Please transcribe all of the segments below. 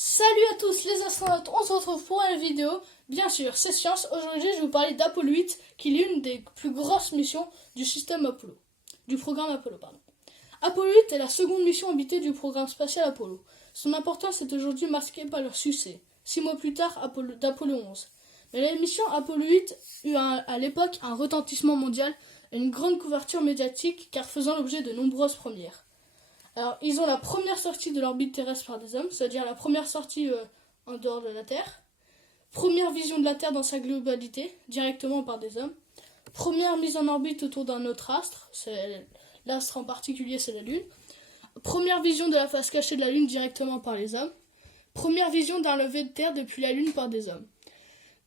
Salut à tous les astronautes, on se retrouve pour une vidéo. Bien sûr, c'est Science. Aujourd'hui, je vais vous parler d'Apollo 8, qui est l'une des plus grosses missions du système Apollo. Du programme Apollo, pardon. Apollo 8 est la seconde mission habitée du programme spatial Apollo. Son importance est aujourd'hui masquée par leur succès. 6 mois plus tard, d'Apollo 11. Mais la mission Apollo 8 eut à l'époque un retentissement mondial et une grande couverture médiatique, car faisant l'objet de nombreuses premières. Alors, ils ont la première sortie de l'orbite terrestre par des hommes, c'est-à-dire la première sortie en dehors de la Terre. Première vision de la Terre dans sa globalité, directement par des hommes. Première mise en orbite autour d'un autre astre, l'astre en particulier c'est la Lune. Première vision de la face cachée de la Lune directement par les hommes. Première vision d'un lever de Terre depuis la Lune par des hommes.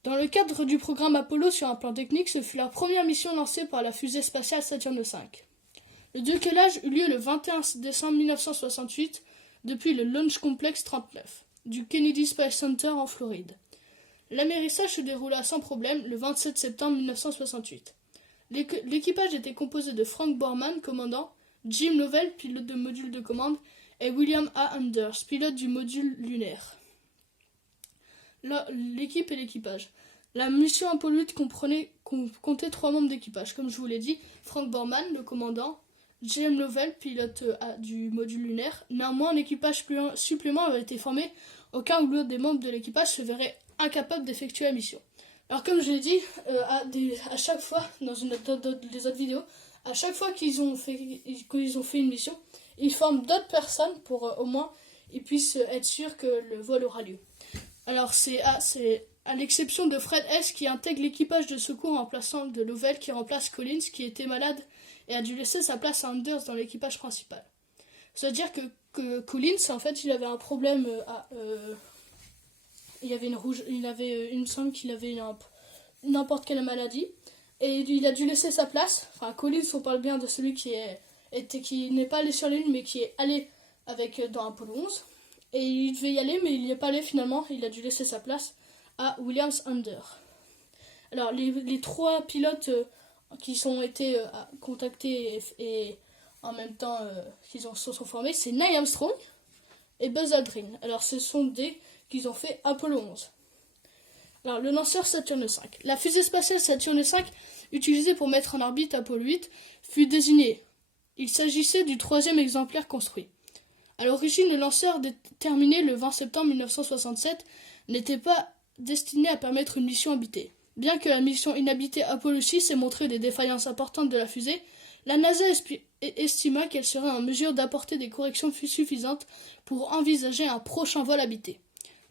Dans le cadre du programme Apollo sur un plan technique, ce fut la première mission lancée par la fusée spatiale Saturn V. Le décollage eut lieu le 21 décembre 1968 depuis le Launch Complex 39 du Kennedy Space Center en Floride. L'amérissage se déroula sans problème le 27 septembre 1968. L'équipage était composé de Frank Borman, commandant, Jim Lovell, pilote de module de commande, et William A. Anders, pilote du module lunaire. L'équipe et l'équipage. La mission Apollo 8 comptait 3 membres d'équipage, comme je vous l'ai dit, Frank Borman, le commandant, Jim Lovell, pilote du module lunaire. Néanmoins, un équipage supplément avait été formé au cas où l'un des membres de l'équipage se verrait incapable d'effectuer la mission. Alors comme je l'ai dit, à chaque fois, dans des autres vidéos, à chaque fois qu'ils ont fait une mission, ils forment d'autres personnes pour au moins ils puissent être sûrs que le vol aura lieu. Alors c'est à l'exception de Fred S qui intègre l'équipage de secours en remplaçant de Lovell qui remplace Collins qui était malade et a dû laisser sa place à Anders dans l'équipage principal. C'est-à-dire que Collins, en fait, il avait un problème il me semble qu'il avait n'importe quelle maladie et il a dû laisser sa place. Enfin, Collins, on parle bien de celui qui n'est pas allé sur la Lune mais qui est allé dans Apollo 11. Et il devait y aller, mais il n'y est pas allé finalement. Il a dû laisser sa place à William Anders. Alors, les 3 pilotes qui ont été contactés et en même temps se sont formés, c'est Neil Armstrong et Buzz Aldrin. Alors, ce sont qu'ils ont fait Apollo 11. Alors, le lanceur Saturn V. La fusée spatiale Saturn V, utilisée pour mettre en orbite Apollo 8, fut désignée. Il s'agissait du 3e exemplaire construit. À l'origine, le lanceur terminé le 20 septembre 1967 n'était pas destiné à permettre une mission habitée. Bien que la mission inhabitée Apollo 6 ait montré des défaillances importantes de la fusée, la NASA estima qu'elle serait en mesure d'apporter des corrections suffisantes pour envisager un prochain vol habité.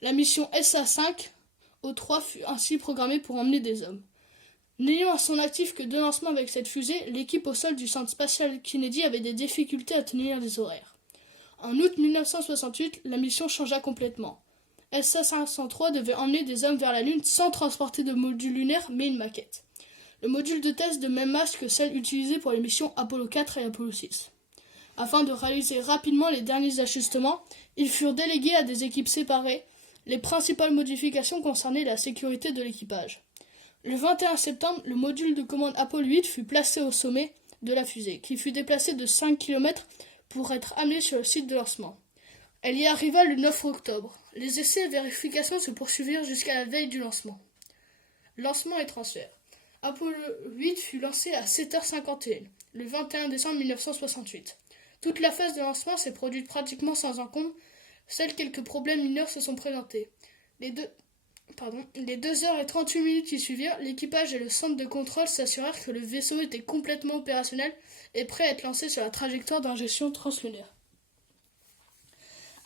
La mission SA-5-O3 fut ainsi programmée pour emmener des hommes. N'ayant à son actif que 2 lancements avec cette fusée, l'équipe au sol du centre spatial Kennedy avait des difficultés à tenir les horaires. En août 1968, la mission changea complètement. SA-503 devait emmener des hommes vers la Lune sans transporter de module lunaire, mais une maquette. Le module de test de même masse que celle utilisée pour les missions Apollo 4 et Apollo 6. Afin de réaliser rapidement les derniers ajustements, ils furent délégués à des équipes séparées. Les principales modifications concernaient la sécurité de l'équipage. Le 21 septembre, le module de commande Apollo 8 fut placé au sommet de la fusée, qui fut déplacé de 5 km pour être amenée sur le site de lancement. Elle y arriva le 9 octobre. Les essais et vérifications se poursuivirent jusqu'à la veille du lancement. Lancement et transfert. Apollo 8 fut lancé à 7h51, le 21 décembre 1968. Toute la phase de lancement s'est produite pratiquement sans encombre. Seuls quelques problèmes mineurs se sont présentés. Les 2h38 qui suivirent, l'équipage et le centre de contrôle s'assurèrent que le vaisseau était complètement opérationnel et prêt à être lancé sur la trajectoire d'injection translunaire.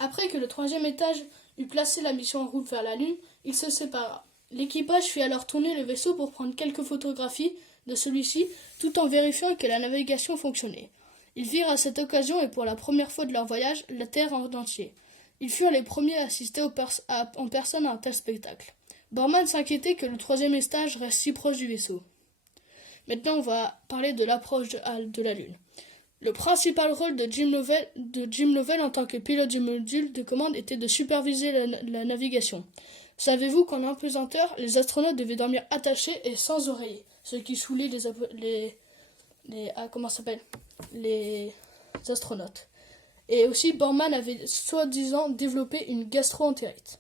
Après que le 3e étage eut placé la mission en route vers la Lune, il se sépara. L'équipage fit alors tourner le vaisseau pour prendre quelques photographies de celui-ci, tout en vérifiant que la navigation fonctionnait. Ils virent à cette occasion et pour la première fois de leur voyage la Terre en entier. Ils furent les premiers à assister en personne à un tel spectacle. Borman s'inquiétait que le 3e étage reste si proche du vaisseau. Maintenant, on va parler de l'approche de la Lune. Le principal rôle de Jim Lovell en tant que pilote du module de commande était de superviser la navigation. Savez-vous qu'en apesanteur, les astronautes devaient dormir attachés et sans oreiller, ce qui saoulait les astronautes. Et aussi, Borman avait soi-disant développé une gastro-entérite.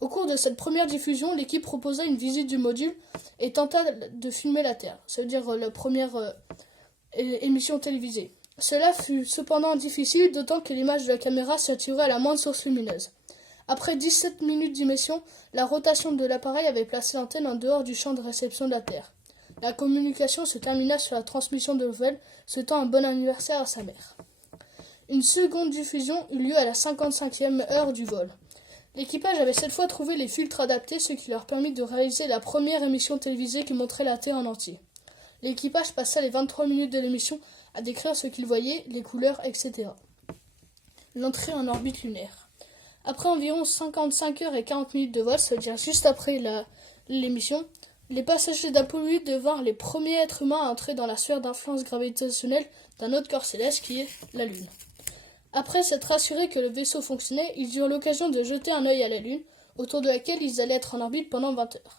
Au cours de cette première diffusion, l'équipe proposa une visite du module et tenta de filmer la Terre, ça veut dire la première émission télévisée. Cela fut cependant difficile, d'autant que l'image de la caméra s'attirait à la moindre source lumineuse. Après 17 minutes d'émission, la rotation de l'appareil avait placé l'antenne en dehors du champ de réception de la Terre. La communication se termina sur la transmission de Lovell, souhaitant un bon anniversaire à sa mère. Une seconde diffusion eut lieu à la 55e heure du vol. L'équipage avait cette fois trouvé les filtres adaptés, ce qui leur permit de réaliser la première émission télévisée qui montrait la Terre en entier. L'équipage passa les 23 minutes de l'émission à décrire ce qu'ils voyaient, les couleurs, etc. L'entrée en orbite lunaire. Après environ 55 heures et 40 minutes de vol, c'est-à-dire juste après l'émission, les passagers d'Apollo 8 devinrent les premiers êtres humains à entrer dans la sphère d'influence gravitationnelle d'un autre corps céleste qui est la Lune. Après s'être assurés que le vaisseau fonctionnait, ils eurent l'occasion de jeter un œil à la Lune, autour de laquelle ils allaient être en orbite pendant 20 heures.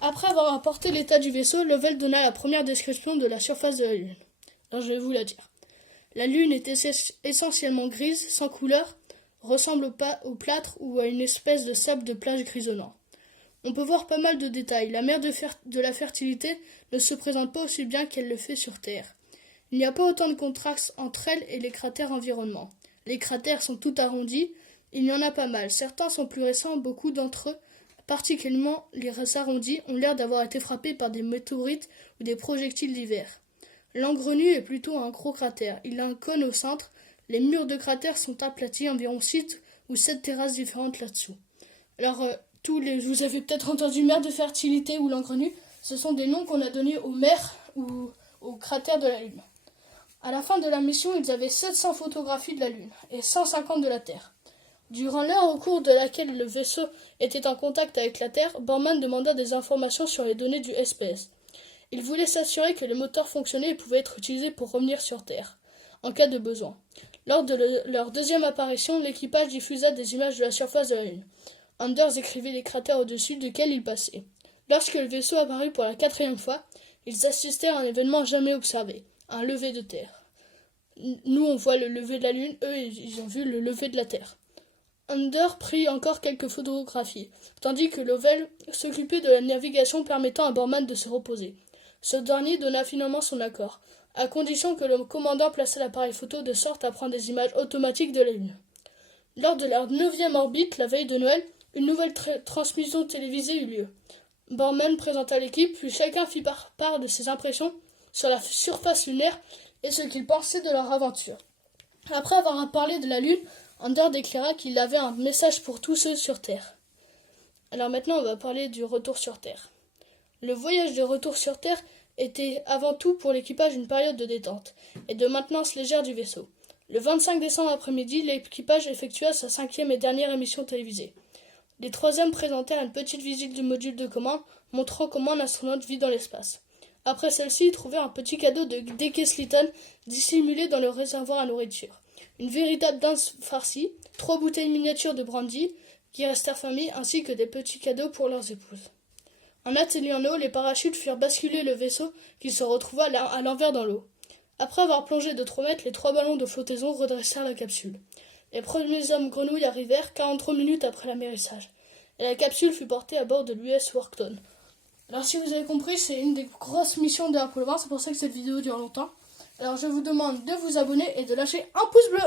Après avoir rapporté l'état du vaisseau, Lovell donna la première description de la surface de la Lune. Alors je vais vous la dire. La Lune est essentiellement grise, sans couleur, ressemble au plâtre ou à une espèce de sable de plage grisonnant. On peut voir pas mal de détails. La mer de la fertilité ne se présente pas aussi bien qu'elle le fait sur Terre. Il n'y a pas autant de contraste entre elle et les cratères environnants. Les cratères sont tout arrondis, il y en a pas mal. Certains sont plus récents, beaucoup d'entre eux, particulièrement les arrondis, ont l'air d'avoir été frappés par des météorites ou des projectiles divers. L'Angrenu est plutôt un gros cratère. Il a un cône au centre. Les murs de cratères sont aplatis, environ 6 ou 7 terrasses différentes là-dessous. Alors, vous avez peut-être entendu mer de fertilité ou l'Angrenu, ce sont des noms qu'on a donnés aux mers ou aux cratères de la Lune. À la fin de la mission, ils avaient 700 photographies de la Lune et 150 de la Terre. Durant l'heure au cours de laquelle le vaisseau était en contact avec la Terre, Borman demanda des informations sur les données du SPS. Il voulait s'assurer que les moteurs fonctionnaient et pouvaient être utilisés pour revenir sur Terre, en cas de besoin. Lors de leur deuxième apparition, l'équipage diffusa des images de la surface de la Lune. Anders écrivait les cratères au-dessus desquels il passait. Lorsque le vaisseau apparut pour la 4e fois, ils assistèrent à un événement jamais observé, un lever de Terre. Nous, on voit le lever de la Lune, eux, ils ont vu le lever de la Terre. Anders prit encore quelques photographies, tandis que Lovell s'occupait de la navigation permettant à Borman de se reposer. Ce dernier donna finalement son accord, à condition que le commandant plaçât l'appareil photo de sorte à prendre des images automatiques de la Lune. Lors de leur 9e orbite, la veille de Noël, une nouvelle transmission télévisée eut lieu. Borman présenta l'équipe, puis chacun fit part de ses impressions sur la surface lunaire et ce qu'il pensait de leur aventure. Après avoir parlé de la Lune, Anders déclara qu'il avait un message pour tous ceux sur Terre. Alors maintenant, on va parler du retour sur Terre. Le voyage de retour sur Terre était avant tout pour l'équipage une période de détente et de maintenance légère du vaisseau. Le 25 décembre après-midi, l'équipage effectua sa 5e et dernière émission télévisée. Les 3e présentèrent une petite visite du module de commande, montrant comment un astronaute vit dans l'espace. Après celle-ci, ils trouvèrent un petit cadeau de Deke Slayton dissimulé dans le réservoir à nourriture. Une véritable dinde farcie, 3 bouteilles miniatures de brandy qui restèrent famille, ainsi que des petits cadeaux pour leurs épouses. En atterrissant en eau, les parachutes firent basculer le vaisseau qui se retrouva à l'envers dans l'eau. Après avoir plongé de 3 mètres, les 3 ballons de flottaison redressèrent la capsule. Les premiers hommes grenouilles arrivèrent 43 minutes après l'amérissage, et la capsule fut portée à bord de l'US Workton. Alors si vous avez compris, c'est une des grosses missions de Apollo 20, c'est pour ça que cette vidéo dure longtemps. Alors je vous demande de vous abonner et de lâcher un pouce bleu.